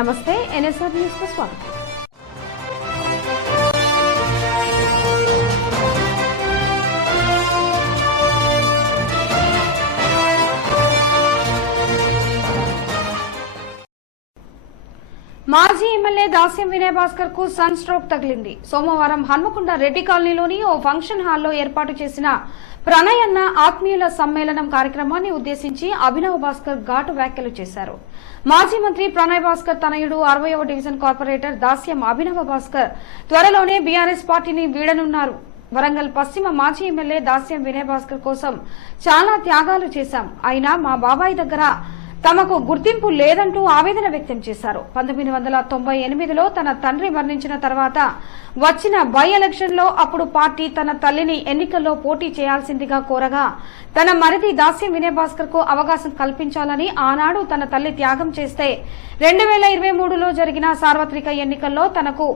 నమస్తే NSR news కు స్వాగతం. మాజీ ఎమ్మెల్యే దాస్యం వినయ్ భాస్కర్ కు సన్ స్ట్రోక్ తగిలింది. సోమవారం హన్మకొండ రెడ్డి కాలనీలోని ఓ ఫంక్షన్ హాల్లో ఏర్పాటు చేసిన ప్రణయన్న ఆత్మీయుల సమ్మేళనం కార్యక్రమాన్ని ఉద్దేశించి అభినవ్ భాస్కర్ ఘాటు వ్యాఖ్యలు చేశారు. మాజీ మంత్రి ప్రణయ్ భాస్కర్ తనయుడు 60వ డివిజన్ కార్పొరేటర్ దాస్యం అభినవ భాస్కర్ త్వరలోనే బీఆర్ఎస్ పార్టీని వీడనున్నారు. వరంగల్ పశ్చిమ మాజీ ఎమ్మెల్యే దాస్యం వినయ్ భాస్కర్ కోసం చాలా త్యాగాలు చేశాం, అయినా మా బాబాయ్ దగ్గర తమకు గుర్తింపు లేదంటూ ఆవేదన వ్యక్తం చేశారు. 1998లో తన తండ్రి మరణించిన తర్వాత వచ్చిన బై ఎలక్షన్ లో అప్పుడు పార్టీ తన తల్లిని ఎన్నికల్లో పోటీ చేయాల్సిందిగా కోరగా తన మరిది దాస్యం వినయ్ భాస్కర్ కు అవకాశం కల్పించాలని ఆనాడు తన తల్లి త్యాగం చేస్తే 2023లో జరిగిన సార్వత్రిక ఎన్నికల్లో తనకు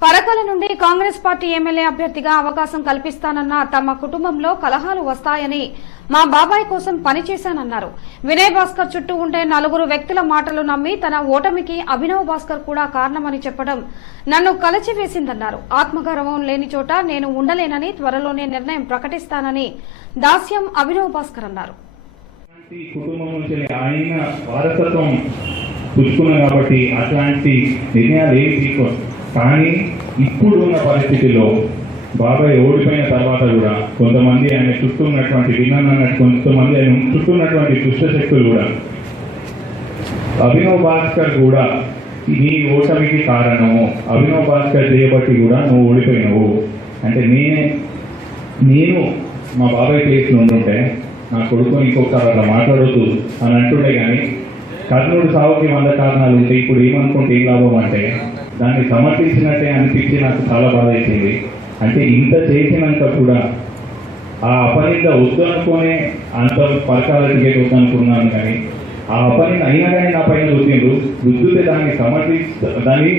పరకల నుండి కాంగ్రెస్ పార్టీ ఎమ్మెల్యే అభ్యర్థిగా అవకాశం కల్పిస్తానన్న తమ కుటుంబంలో కలహాలు వస్తాయని మా బాబాయ్ కోసం పనిచేశానన్నారు. వినయ్ భాస్కర్ చుట్టూ ఉండే 4 వ్యక్తుల మాటలు నమ్మి తన ఓటమికి అభినవ్ భాస్కర్ కూడా కారణమని చెప్పడం నన్ను కలచివేసిందన్నారు. ఆత్మగౌరవం లేని చోట నేను ఉండలేనని త్వరలోనే నిర్ణయం ప్రకటిస్తానని దాస్యం అభినవ్ భాస్కర్ అన్నారు. కానీ ఇప్పుడు ఉన్న పరిస్థితిలో బాబాయ్ ఓడిపోయిన తర్వాత కూడా కొంతమంది ఆయన చుట్టూ ఉన్నటువంటి విన్నానన్నట్టు కొంతమంది ఆయన చుట్టూ ఉన్నటువంటి దుష్టశక్తులు కూడా అభినవ్ భాస్కర్ కూడా నీ ఓటమికి కారణము, అభినవ్ భాస్కర్ చేయబట్టి కూడా నువ్వు ఓడిపోయినావు అంటే నేను మా బాబాయ్ ప్లేస్లో ఉంటుంటే నా కొడుకు ఇంకొకసారి అట్లా మాట్లాడొద్దు అని అంటుండే. కానీ కర్ణుడు సావుకి 100 కారణాలు ఉంటాయి. ఇప్పుడు ఏమనుకుంటే ఏం లాభం అంటే దాన్ని సమర్థించినట్టే అనిపించి నాకు చాలా బాధ అయిపోయింది. అంటే ఇంత చేసినాక కూడా ఆ అపనింద వద్దనుకునే అంత పరకాల టికెట్ వద్దనుకున్నాను. కానీ ఆ అపనింద అయినా కానీ నా పైన రుద్దిండ్రు. రుద్దితే దాన్ని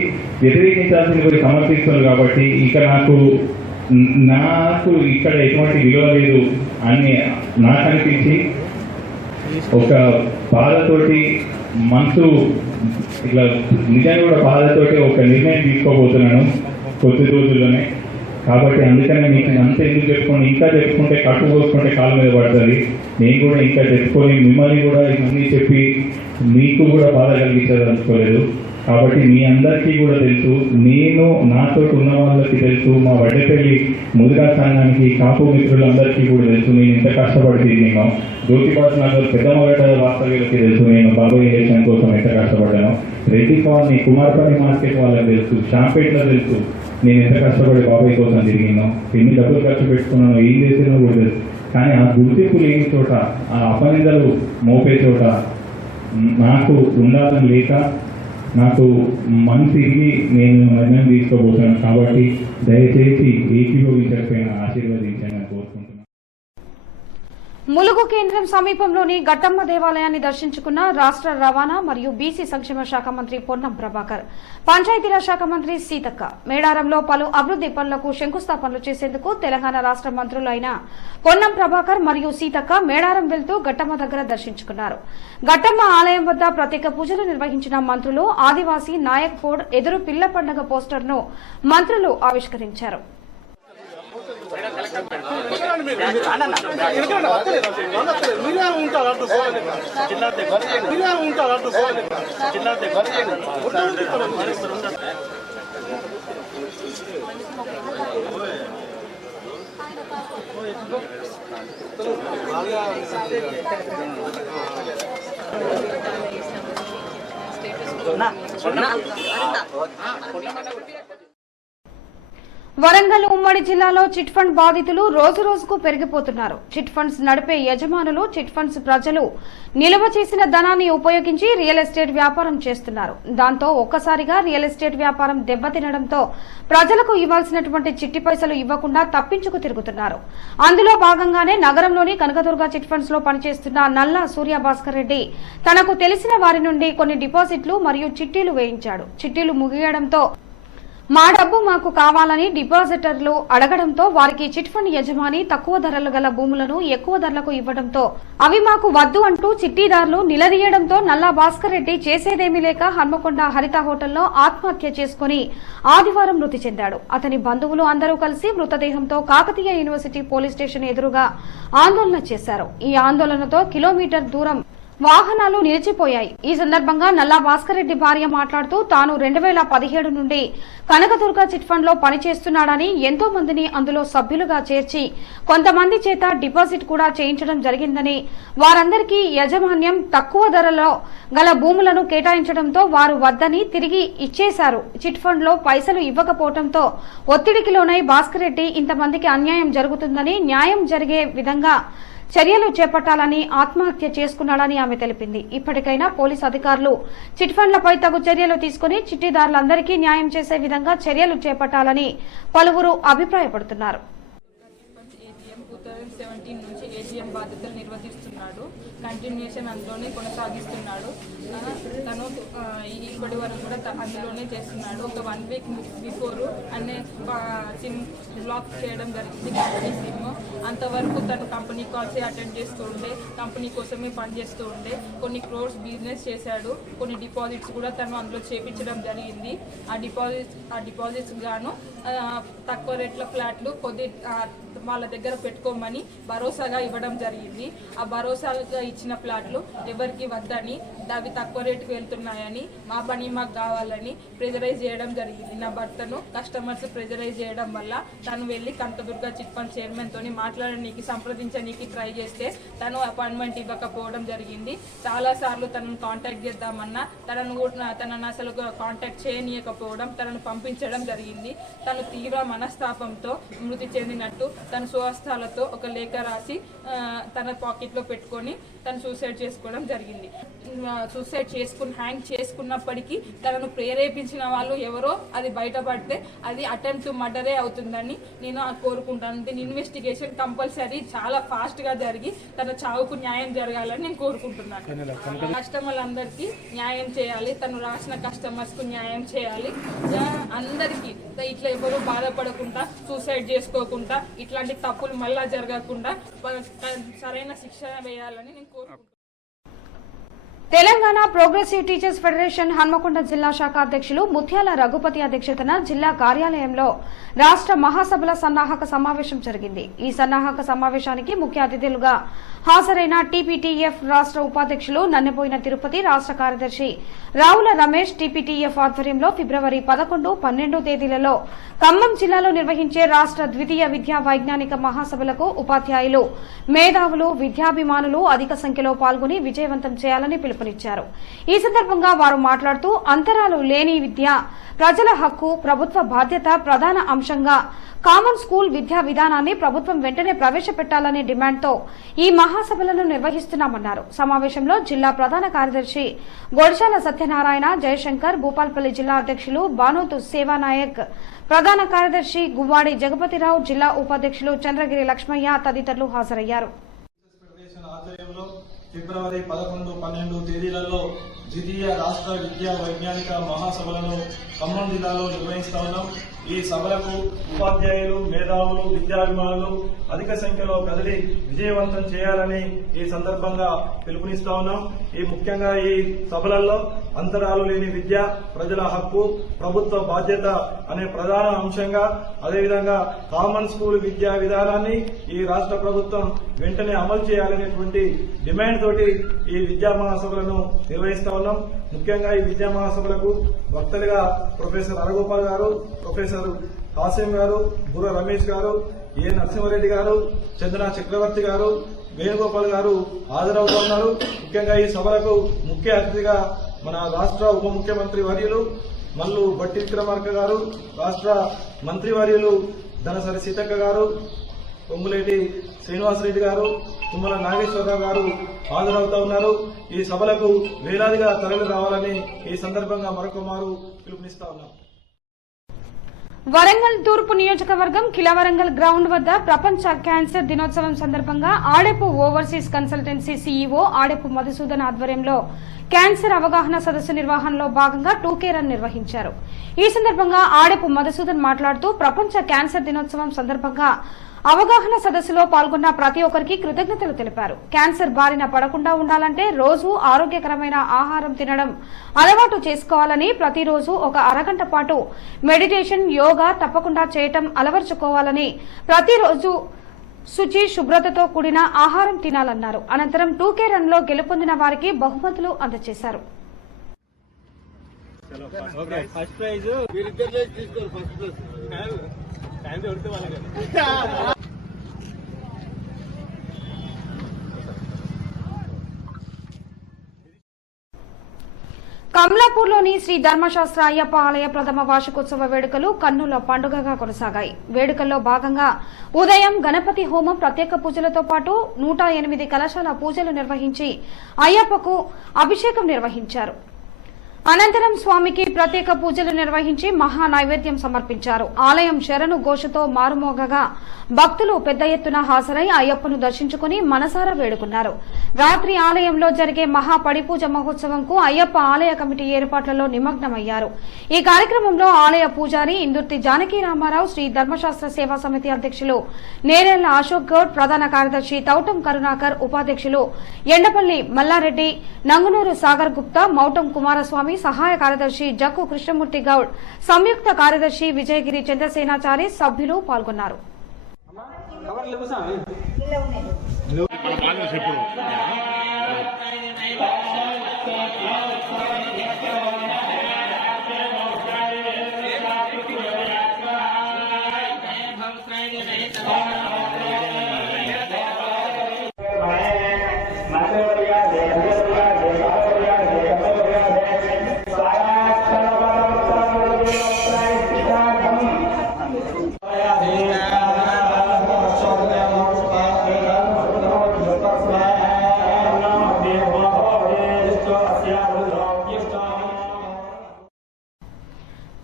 వ్యతిరేకించాల్సిన పోయి సమర్థిస్తున్నారు. కాబట్టి ఇక నాకు ఇక్కడ ఎటువంటి విలువ లేదు అని నాకు అనిపించి ఒక బాధతోటి మనసు ఇట్లా నిజంగా కూడా బాధతోటి ఒక నిర్ణయం తీసుకోబోతున్నాను కొద్ది రోజుల్లోనే. కాబట్టి అందుకనే మీకు అంత ఎందుకు చెప్పుకోండి, ఇంకా చెప్పుకుంటే కట్టు పోసుకుంటే కాళ్ళ మీద పడుతుంది. నేను కూడా ఇంకా చెప్పుకొని మిమ్మల్ని కూడా ఇవన్నీ చెప్పి మీకు కూడా బాధ కలిగించాలనుకోలేదు. కాబట్టి మీ అందరికీ కూడా తెలుసు, నేను నాతో ఉన్న వాళ్ళకి తెలుసు, మా వడ్డేపల్లి ముదిరా సంఘానికి కాపు మిత్రులందరికీ కూడా తెలుసు నేను ఎంత కష్టపడి నేను జ్యోతిబాస్ నగర్ పెద్దమగడ్డ వాస్తవ్యులకి తెలుసు నేను బాబాయ్ ఎలక్షన్ కోసం ఎంత కష్టపడ్డాను. రెడ్డి కాలనీ కుమార్పల్లి మార్కెట్ వాళ్ళకి తెలుసు, షాంపేట్లో తెలుసు నేను ఎంత కష్టపడి బాబాయ్ కోసం తిరిగినాను, ఎన్ని డబ్బులు ఖర్చు పెట్టుకున్నాను, ఏం చేసినా కూడా తెలుసు. కానీ ఆ గుర్తింపు లేని చోట, ఆ అపనిందలు మోపే చోట నాకు ఉండాలని లేక నాకు మనసు ఇవి నేను నిర్ణయం తీసుకోబోతున్నాను. కాబట్టి దయచేసి ఏకీభవించకపోయినా ఆశీర్వదించాలని కోరుకుంటున్నాను. ములుగు కేంద్రం సమీపంలోని గట్టమ్మ దేవాలయాన్ని దర్శించుకున్న రాష్ట్ర రవాణా మరియు బీసీ సంక్షేమ శాఖ మంత్రి పొన్నం ప్రభాకర్, పంచాయతీరాజ్ శాఖ మంత్రి సీతక్క మేడారంలో పలు అభివృద్ది పనులకు శంకుస్థాపనలు చేసేందుకు తెలంగాణ రాష్ట్ర మంత్రులు అయిన పొన్నం ప్రభాకర్ మరియు సీతక్క మేడారం వెళ్తూ గట్టమ్మ దగ్గర దర్శించుకున్నారు. గట్టమ్మ ఆలయం వద్ద ప్రత్యేక పూజలు నిర్వహించిన మంత్రులు ఆదివాసీ నాయక్ ఫోర్డ్ ఎదురు పిల్ల పండుగ పోస్టర్ను మంత్రులు ఆవిష్కరించారు. వరంగల్ ఉమ్మడి జిల్లాలో చిట్ ఫండ్ బాధితులు రోజు రోజుకు పెరిగిపోతున్నారు. చిట్ ఫండ్స్ నడిపే యజమానులు చిట్ ఫండ్స్ ప్రజలు నిల్వ చేసిన ధనాన్ని ఉపయోగించి రియల్ ఎస్టేట్ వ్యాపారం చేస్తున్నారు. దాంతో ఒక్కసారిగా రియల్ ఎస్టేట్ వ్యాపారం దెబ్బతినడంతో ప్రజలకు ఇవ్వాల్సినటువంటి చిట్టి పైసలు ఇవ్వకుండా తప్పించుకు తిరుగుతున్నారు. అందులో భాగంగానే నగరంలోని కనకదుర్గ చిట్ ఫండ్స్ లో పనిచేస్తున్న నల్లా సూర్య భాస్కర్ రెడ్డి తనకు తెలిసిన వారి నుండి కొన్ని డిపాజిట్లు మరియు చిట్టీలు వేయించాడు. చిట్టీలు ముగియడంతో మా డబ్బు మాకు కావాలని డిపాజిటర్లు అడగడంతో వారికి చిట్ ఫండ్ యజమాని తక్కువ ధరలు గల భూములను ఎక్కువ ధరలకు ఇవ్వడంతో అవి మాకు వద్దు అంటూ చిట్టీదారులు నిలదీయడంతో నల్లా భాస్కర్ రెడ్డి చేసేదేమీ లేక హన్మకొండ హరిత హోటల్లో ఆత్మహత్య చేసుకుని ఆదివారం మృతి చెందాడు. అతని బంధువులు అందరూ కలిసి మృతదేహంతో కాకతీయ యూనివర్సిటీ పోలీస్ స్టేషన్ ఎదురుగా ఆందోళన చేశారు. ఈ ఆందోళనతో కిలోమీటర్ దూరం వాహనాలు నిలిచిపోయాయి. ఈ సందర్భంగా నల్లా భాస్కర్ రెడ్డి భార్య మాట్లాడుతూ తాను 2017 నుండి కనకదుర్గ చిట్ ఫండ్ లో పనిచేస్తున్నాడని, ఎంతో మందిని అందులో సభ్యులుగా చేర్చి కొంతమంది చేత డిపాజిట్ కూడా చేయించడం జరిగిందని, వారందరికీ యాజమాన్యం తక్కువ ధరలో గల భూములను కేటాయించడంతో వారు వద్దని తిరిగి ఇచ్చేశారు. చిట్ ఫండ్ లో పైసలు ఇవ్వకపోవడంతో ఒత్తిడికి లోనై భాస్కర్ రెడ్డి ఇంతమందికి అన్యాయం జరుగుతుందని, న్యాయం జరిగే విధంగా చర్యలు చేపట్టాలని ఆత్మహత్య చేసుకున్నాడని ఆమె తెలిపింది. ఇప్పటికైనా పోలీసు అధికారులు చిట్ ఫండ్లపై తగు చర్యలు తీసుకుని చిట్టిదారులందరికీ న్యాయం చేసే విధంగా చర్యలు చేపట్టాలని పలువురు అభిప్రాయపడుతున్నారు. 2017 నుంచి ఏటీఎం బాధ్యతలు నిర్వహిస్తున్నాడు. కంటిన్యూషన్ అందులోనే కొనసాగిస్తున్నాడు. తను ఇప్పటి వరకు కూడా అందులోనే చేస్తున్నాడు. ఒక 1 వీక్ బిఫోర్ అనే సిమ్ బ్లాక్ చేయడం జరిగింది, కంపెనీ సిమ్. అంతవరకు తను కంపెనీ కాల్సే అటెండ్ చేస్తూ ఉండే, కంపెనీ కోసమే పనిచేస్తూ ఉండే. కొన్ని క్రోర్స్ బిజినెస్ చేశాడు. కొన్ని డిపాజిట్స్ కూడా తను అందులో చేపించడం జరిగింది. ఆ డిపాజిట్స్ గాను తక్కువ రేట్ల ఫ్లాట్లు వాళ్ళ దగ్గర పెట్టుకోమని భరోసాగా ఇవ్వడం జరిగింది. ఆ భరోసాగా ఇచ్చిన ఫ్లాట్లు ఎవరికి వద్దని, అవి తక్కువ రేటుకు వెళ్తున్నాయని, మా పని మాకు కావాలని ప్రెజరైజ్ చేయడం జరిగింది. నా భర్తను కస్టమర్స్ ప్రెజరైజ్ చేయడం వల్ల తను వెళ్ళి కనకదుర్గ చిట్ ఫండ్ చైర్మన్ తోని మాట్లాడడానికి, సంప్రదించడానికి ట్రై చేస్తే తను అపాయింట్మెంట్ ఇవ్వకపోవడం జరిగింది. చాలా సార్లు తనను కాంటాక్ట్ చేద్దామన్నా తనను అసలు కాంటాక్ట్ చేయనీయకపోవడం, తనను పంపించడం జరిగింది. తను తీవ్ర మనస్తాపంతో మృతి చెందినట్టు తన స్వహస్తాలతో ఒక లేఖ రాసి తన పాకెట్లో పెట్టుకొని తను సూసైడ్ చేసుకోవడం జరిగింది. సూసైడ్ హ్యాంగ్ చేసుకున్నప్పటికీ తనను ప్రేరేపించిన వాళ్ళు ఎవరో అది బయటపడితే అది అటెంప్ట్ మర్డరే అవుతుందని నేను కోరుకుంటాను. దీని ఇన్వెస్టిగేషన్ కంపల్సరీ చాలా ఫాస్ట్గా జరిగి తన చావుకు న్యాయం జరగాలని నేను కోరుకుంటున్నాను. కస్టమర్లందరికీ న్యాయం చేయాలి, తను రాసిన కస్టమర్స్కు న్యాయం చేయాలి. అందరికీ ఇట్లా ఎవరు బాధపడకుండా, సూసైడ్ చేసుకోకుండా, ఇట్లాంటి తప్పులు మళ్ళా జరగకుండా సరైన శిక్షణ వేయాలని నేను కోరుకుంటున్నాను. Telangana progressive teachers federation Hanamkonda జిల్లా శాఖ అధ్యక్షులు ముత్యాల రఘుపతి అధ్యక్షతన జిల్లా కార్యాలయంలో రాష్ట్ర మహాసభల సన్నాహక సమావేశం జరిగింది. ఈ సన్నాహక సమావేశానికి ముఖ్య అతిథులుగా హాజరైన టీపీటీఎఫ్ రాష్ట్ర ఉపాధ్యక్షులు నన్నెపోయిన తిరుపతి, రాష్ట్ర కార్యదర్శి రావుల రమేష్ టీపీటీఎఫ్ ఆధ్వర్యంలో ఫిబ్రవరి 11, 12 తేదీలలో ఖమ్మం జిల్లాలో నిర్వహించే రాష్ట్ర ద్వితీయ విద్యా వైజ్ఞానిక మహాసభలకు ఉపాధ్యాయులు, మేధావులు, విద్యాభిమానులు అధిక సంఖ్యలో పాల్గొని విజయవంతం చేయాలని పిలుపునిచ్చారు. ఈ సందర్భంగా వారు మాట్లాడుతూ అంతరాలు లేని విద్య ప్రజల హక్కు, ప్రభుత్వ బాధ్యత ప్రధాన అంశంగా కామన్ స్కూల్ విద్యా విధానాన్ని ప్రభుత్వం వెంటనే ప్రవేశపెట్టాలనే డిమాండ్తో ఈ మహాసభలను నిర్వహిస్తున్నామన్నారు. సమావేశంలో జిల్లా ప్రధాన కార్యదర్శి గొడ్చాల సత్యనారాయణ, జయశంకర్, భూపాల్పల్లి జిల్లా అధ్యక్షులు బానోతు సేవానాయక్, ప్రధాన కార్యదర్శి గువ్వాడి జగపతిరావు, జిల్లా ఉపాధ్యక్షులు చంద్రగిరి లక్ష్మయ్య తదితరులు హాజరయ్యారు. ఫిబ్రవరి 11, 12 తేదీలలో ద్వితీయ రాష్ట్ర విద్యా వైజ్ఞానిక మహాసభలను ఖమ్మం జిల్లాలో నిర్వహిస్తా ఉన్నాం. ఈ సభలకు ఉపాధ్యాయులు, మేధావులు, విద్యాభిమానులు అధిక సంఖ్యలో కదిలి విజయవంతం చేయాలని ఈ సందర్భంగా పిలుపునిస్తా ఉన్నాం. ముఖ్యంగా ఈ సభలలో అంతరాలు లేని విద్య ప్రజల హక్కు, ప్రభుత్వ బాధ్యత అనే ప్రధాన అంశంగా, అదేవిధంగా కామన్ స్కూల్ విద్యా విధానాన్ని ఈ రాష్ట్ర ప్రభుత్వం వెంటనే అమలు చేయాలనేటువంటి డిమాండ్ తోటి ఈ విద్యా మహాసభలను నిర్వహిస్తా ఉన్నాం. ముఖ్యంగా ఈ విద్యా మహాసభలకు వక్తలుగా ప్రొఫెసర్ అరగోపాల్ గారు, ప్రొఫెసర్ కాసిం గారు, బుర్ర రమేష్ గారు, ఏ నరసింహారెడ్డి గారు, చంద్ర చక్రవర్తి గారు, వేణుగోపాల్ గారు హాజరవుతున్నారు. ముఖ్యంగా ఈ సభలకు ముఖ్య అతిథిగా మన రాష్ట్ర ఉప ముఖ్యమంత్రి వర్యులు మల్లు బట్టి విక్రమార్క గారు, రాష్ట్ర మంత్రివర్యులు ధనసరి సీతక్క గారు, పొంగులేటి శ్రీనివాసరెడ్డి గారు, తుమ్మల నాగేశ్వరరావు గారు హాజరవుతా ఉన్నారు. ఈ సభలకు వేలాదిగా తరలి రావాలని ఈ సందర్భంగా మరొక మారు పిలుపునిస్తా ఉన్నాం. వరంగల్ తూర్పు నియోజకవర్గం కిలవరంగల్ గ్రౌండ్ వద్ద ప్రపంచ క్యాన్సర్ దినోత్సవం సందర్భంగా Adepu overseas consultancy CEO Adepu Madhusudan ఆధ్వర్యంలో క్యాన్సర్ అవగాహన సదస్సు నిర్వహణలో భాగంగా 2K రన్ నిర్వహించారు. ఈ సందర్భంగా ఆడపు మధుసూదన్ మాట్లాడుతూ ప్రపంచ క్యాన్సర్ దినోత్సవం సందర్భంగా అవగాహన సదస్సులో పాల్గొన్న ప్రతి ఒక్కరికి కృతజ్ఞతలు తెలిపారు. క్యాన్సర్ బారిన పడకుండా ఉండాలంటే రోజు ఆరోగ్యకరమైన ఆహారం తినడం అలవాటు చేసుకోవాలని, ప్రతిరోజు ఒక అరగంట పాటు మెడిటేషన్, యోగా తప్పకుండా చేయటం అలవర్చుకోవాలని, ప్రతిరోజు శుచి, శుభ్రతతో కూడిన ఆహారం తినాలన్నారు. అనంతరం 2K రన్ లో గెలుపొందిన వారికి బహుమతులు అందజేశారు. కమలాపూర్లోని శ్రీ ధర్మశాస్త్ర అయ్యప్ప ఆలయ ప్రథమ వార్షికోత్సవ వేడుకలు కన్నుల పండుగగా కొనసాగాయి. వేడుకల్లో భాగంగా ఉదయం గణపతి హోమం, ప్రత్యేక పూజలతో పాటు 108 కలశాల పూజలు నిర్వహించి అయ్యప్పకు అభిషేకం నిర్వహించారు. అనంతరం స్వామికి ప్రత్యేక పూజలు నిర్వహించి మహా నైవేద్యం సమర్పించారు. ఆలయం శరణు ఘోషతో మారుమోగగా భక్తులు పెద్ద ఎత్తున హాజరై అయ్యప్పను దర్శించుకుని మనసారా వేడుకున్నారు. రాత్రి ఆలయంలో జరిగే మహా పడిపూజ మహోత్సవంకు అయ్యప్ప ఆలయ కమిటీ ఏర్పాట్లలో నిమగ్నమయ్యారు. ఈ కార్యక్రమంలో ఆలయ పూజారి ఇందుర్తి జానకి రామారావు, శ్రీ ధర్మశాస్త్ర సేవా సమితి అధ్యక్షులు నేరేళ్ల అశోక్ గౌడ్, ప్రధాన కార్యదర్శి తౌటం కరుణాకర్, ఉపాధ్యక్షులు ఎండపల్లి మల్లారెడ్డి, నంగునూరు సాగర్ గుప్తా, మౌటం కుమారస్వామి, సహాయ కార్యదర్శి జక్కు కృష్ణమూర్తి గౌడ్, సంయుక్త కార్యదర్శి విజయగిరి చంద్రసేనాచారి సభ్యులు పాల్గొన్నారు.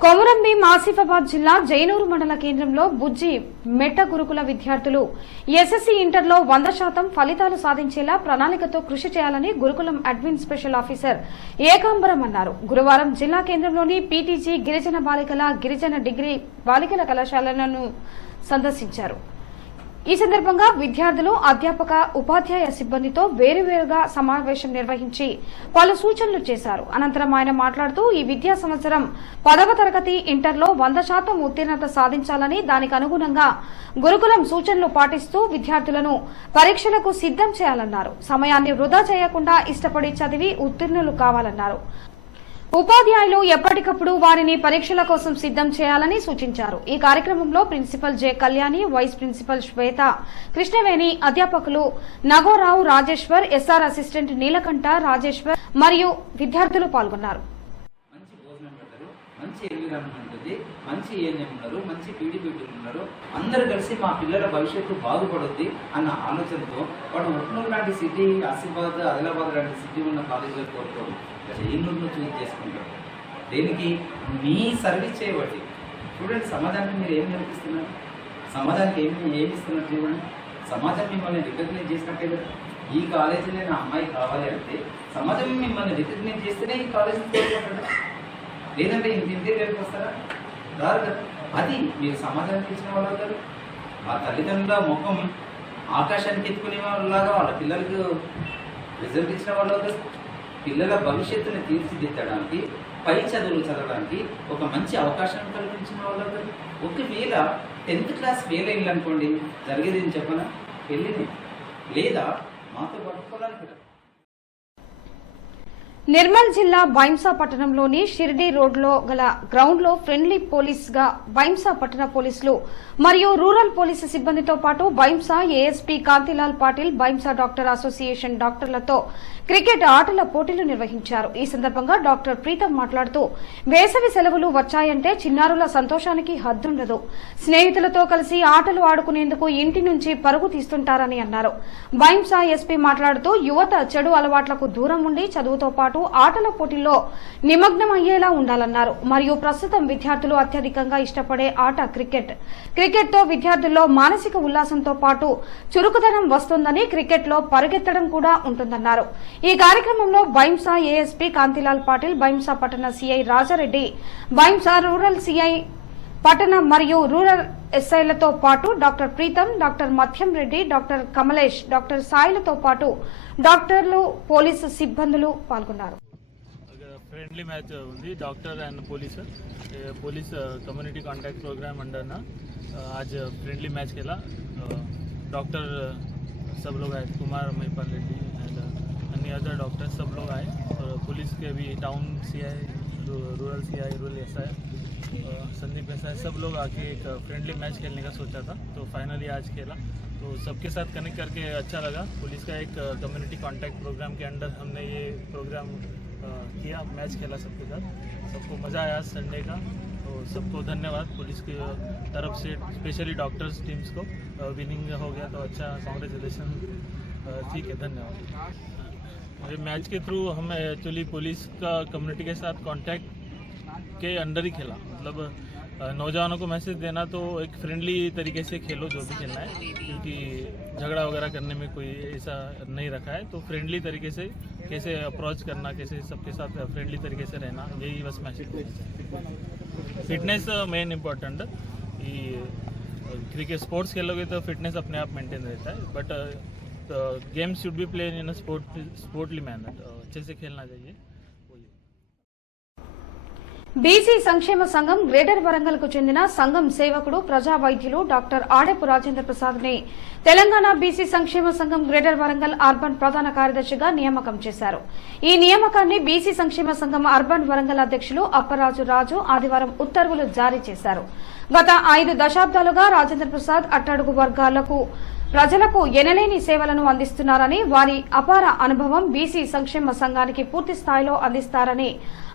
కొమురంభీం ఆసిఫాబాద్ జిల్లా జైనూరు మండల కేంద్రంలో బుజ్జి మెట్ట గురుకుల విద్యార్థులు ఎస్ఎస్సీ ఇంటర్లో 100% ఫలితాలు సాధించేలా ప్రణాళికతో కృషి చేయాలని గురుకులం అడ్మిన్ స్పెషల్ ఆఫీసర్ ఏకాంబరం అన్నారు. గురువారం జిల్లా కేంద్రంలోని పీటీజీ గిరిజన బాలికల, గిరిజన డిగ్రీ బాలికల కళాశాలలను సందర్శించారు. ఈ సందర్భంగా విద్యార్థులు, అధ్యాపక, ఉపాధ్యాయ సిబ్బందితో వేరువేరుగా సమావేశం నిర్వహించి పలు సూచనలు చేశారు. అనంతరం ఆయన మాట్లాడుతూ ఈ విద్యా సంవత్సరం 10వ తరగతి ఇంటర్లో 100% ఉత్తీర్ణత సాధించాలని, దానికి అనుగుణంగా గురుకులం సూచనలు పాటిస్తూ విద్యార్థులను పరీక్షలకు సిద్దం చేయాలన్నారు. సమయాన్ని వృధా చేయకుండా ఇష్టపడి చదివి ఉత్తీర్ణులు కావాలన్నారు. ఉపాధ్యాయులు ఎప్పటికప్పుడు వారిని పరీక్షల కోసం సిద్దం చేయాలని సూచించారు. ఈ కార్యక్రమంలో principal J Kalyani, vice principal Swetha, Krishnaveni, అధ్యాపకులు నగోరావు, రాజేశ్వర్, ఎస్ఆర్ అసిస్టెంట్ నీలకంఠ, రాజేశ్వర్ మరియు విద్యార్థులు పాల్గొన్నారు. మంచి ఎన్విరాన్మెంట్ ఉంటుంది, మంచి ఏఎన్ఎం ఉన్నారు, మంచి పీడీపీటీ ఉన్నారు, అందరూ కలిసి మా పిల్లల భవిష్యత్తు బాగుపడుద్ది అన్న ఆలోచనతో వాడు ఉట్నూరు లాంటి సిటీ, ఆసిఫాబాద్, ఆదిలాబాద్ లాంటి సిటీ ఉన్న కాలేజీలో కోరుకోరు, జైనూరును చూస్ చేసుకుంటారు. దేనికి? మీ సర్వీస్ చేయబట్టి. చూడండి, సమాజానికి మీరు ఏం నేర్పిస్తున్నారు, సమాజానికి ఏమి ఇస్తున్నారు చూడండి. సమాజం మిమ్మల్ని రికగ్నైజ్ చేసినట్టే కదా. ఈ కాలేజీలో నా అమ్మాయి కావాలి అంటే సమాజం మిమ్మల్ని రికగ్నైజ్ చేస్తేనే ఈ కాలేజీని కోరుకుంటారు. లేదంటే ఇంటి రేపు వస్తారా? రారు కదా. అది మీరు సమాజానికి ఇచ్చిన వాళ్ళు అవుతారు. ఆ తల్లిదండ్రుల ముఖం ఆకాశానికి ఎత్తుకునే వాళ్ళలాగా వాళ్ళ పిల్లలకు రిజల్ట్ ఇచ్చిన వాళ్ళు అవుతారు. పిల్లల భవిష్యత్తుని తీర్చిదిద్దడానికి, పై చదువులు చదవడానికి ఒక మంచి అవకాశం కల్పించిన వాళ్ళు అవుతారు. ఒకవేళ 10th క్లాస్ ఫెయిల్ అయిందనుకోండి, జరిగేది ఏం చెప్పనా? వెళ్ళింది లేదా మాతో పట్టుకోవడానికి. నిర్మల్ జిల్లా బైంసా పట్టణంలోని షిర్డీ రోడ్లో గల గ్రౌండ్లో ఫ్రెండ్లీ పోలీస్గా బైంసా పట్టణ పోలీసులు మరియు రూరల్ పోలీసు సిబ్బందితో పాటు Bhainsa ASP Kantilal Patil, Bhainsa doctor association డాక్టర్లతో క్రికెట్ ఆటల పోటీలు నిర్వహించారు. ఈ సందర్భంగా డాక్టర్ ప్రీతం మాట్లాడుతూ వేసవి సెలవులు వచ్చాయంటే చిన్నారుల సంతోషానికి హద్దుండదు. స్నేహితులతో కలిసి ఆటలు ఆడుకునేందుకు ఇంటి నుంచి పరుగు తీస్తుంటారని అన్నారు. బైంసా ఎస్పీ మాట్లాడుతూ యువత చెడు అలవాట్లకు దూరం ఉండి చదువుతో పాటు ఆటల పోటీల్లో నిమగ్నం అయ్యేలా ఉండాలన్నారు. మరియు ప్రస్తుతం విద్యార్థులు అత్యధికంగా ఇష్టపడే ఆట క్రికెట్. క్రికెట్ తో విద్యార్థుల్లో మానసిక ఉల్లాసంతో పాటు చురుకుదనం వస్తుందని, క్రికెట్ లో పరుగెత్తడం కూడా ఉంటుందన్నారు. ఈ కార్యక్రమంలో బైంసా ఏఎస్పీ కాంతిలాల్ పాటిల్, బైంసా పట్టణ CI Rajareddy, Bhainsa rural CI పట్టణ మరియు రూరల్ ఎస్ఐలతో పాటు doctor Preetam, doctor Madhyam Reddy, doctor Kamlesh, doctor సాయిలతో పాటు డాక్టర్లు, పోలీసు సిబ్బందులు పాల్గొన్నారు. फ्रेंडली मैच ఉంది doctor and police community contact program under ना आज फ्रेंडली मैच खेला. डॉक्टर सब लोग आए, कुमार महिपाल रेड्डी एंड अन्य अदर डॉक्टर सब लोग आए. पुलिस के भी town CI, rural CI, rural SI, Sandeep SI सब लोग आके एक फ्रेंडली मैच खेलने का सोचा था. तो फाइनली आज खेला तो सबके साथ कनेक्ट करके अच्छा लगा. पुलिस का एक कम्युनिटी कांटेक्ट प्रोग्राम के अंडर हमने ये प्रोग्राम किया, मैच खेला सबके साथ. सबको मज़ा आया संडे का. तो सबको धन्यवाद पुलिस की तरफ से, स्पेशली डॉक्टर्स टीम्स को. विनिंग हो गया तो अच्छा, कांग्रेचुलेसन. ठीक है, धन्यवाद. ये मैच के थ्रू हम एक्चुअली पुलिस का कम्युनिटी के साथ कांटेक्ट के अंडर ही खेला. मतलब नौजवानों को मैसेज देना तो एक फ्रेंडली तरीके से खेलो जो भी खेलना है, क्योंकि झगड़ा वगैरह करने में कोई ऐसा नहीं रखा है. तो फ्रेंडली तरीके से कैसे अप्रोच करना, कैसे सबके साथ फ्रेंडली तरीके से रहना, यही बस message. Fitness main important. Cricket sports खेलोगे तो फिटनेस अपने आप मेंटेन रहता है, but games should be play in sportly manner. अच्छे से खेलना चाहिए. బీసీ సంక్షేమ సంఘం గ్రేటర్ వరంగల్ కు చెందిన సంఘం సేవకుడు, ప్రజా వైద్యులు డాక్టర్ ఆడెపు రాజేంద్ర ప్రసాద్ ని తెలంగాణ బీసీ సంక్షేమ సంఘం గ్రేటర్ వరంగల్ అర్బన్ ప్రధాన కార్యదర్శిగా నియామకం చేశారు. ఈ నియామకాన్ని బీసీ సంక్షేమ సంఘం అర్బన్ వరంగల్ అధ్యక్షులు అప్పరాజు రాజు ఆదివారం ఉత్తర్వులు జారీ చేశారు. గత 5 దశాబ్దాలుగా రాజేంద్ర ప్రసాద్ అట్టడుగు వర్గాలకు, ప్రజలకు ఎనలేని సేవలను అందిస్తున్నారని, వారి అపార అనుభవం బీసీ సంక్షేమ సంఘానికి పూర్తి స్థాయిలో అందిస్తారని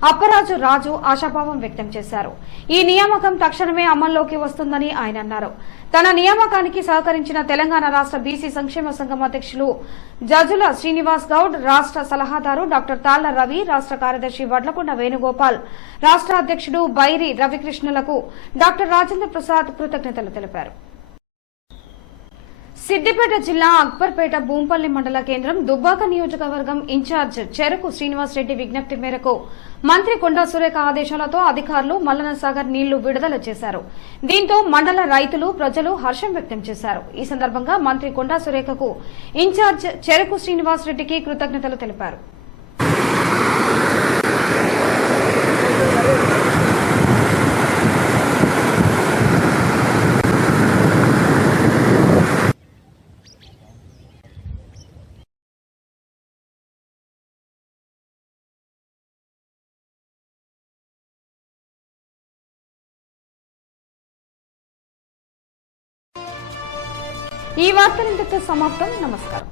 అప్పరాజు రాజు ఆశాభావం వ్యక్తం చేశారు. ఈ నియామకం తక్షణమే అమల్లోకి వస్తుందని ఆయన అన్నారు. తన నియామకానికి సహకరించిన తెలంగాణ రాష్ట్ర బీసీ సంక్షేమ సంఘం అధ్యక్షులు జజుల శ్రీనివాస్ గౌడ్, రాష్ట్ర సలహాదారు డాక్టర్ తాళ్ల రవి, రాష్ట్ర కార్యదర్శి వడ్లకొండ వేణుగోపాల్, రాష్ట్ర అధ్యక్షుడు బైరి రవికృష్ణులకు డాక్టర్ రాజేంద్ర ప్రసాద్ కృతజ్ఞతలు తెలిపారు. సిద్దిపేట జిల్లా అక్బర్పేట భూంపల్లి మండల కేంద్రం దుబ్బాక నియోజకవర్గం ఇన్ఛార్జ్ చెరకు శ్రీనివాస్ రెడ్డి విజ్ఞప్తి మేరకు మంత్రి కొండా సురేఖ ఆదేశాలతో అధికారులు మల్లన సాగర్ నీళ్లు విడుదల చేశారు. దీంతో మండల రైతులు, ప్రజలు హర్షం వ్యక్తం చేశారు. ఈ సందర్భంగా మంత్రి కొండా సురేఖకు ఇన్ఛార్జ్ చెరకు శ్రీనివాస్ రెడ్డికి కృతజ్ఞతలు తెలిపారు. ఈ వార్తలు ఇంతటితో సమాప్తం. నమస్కారం.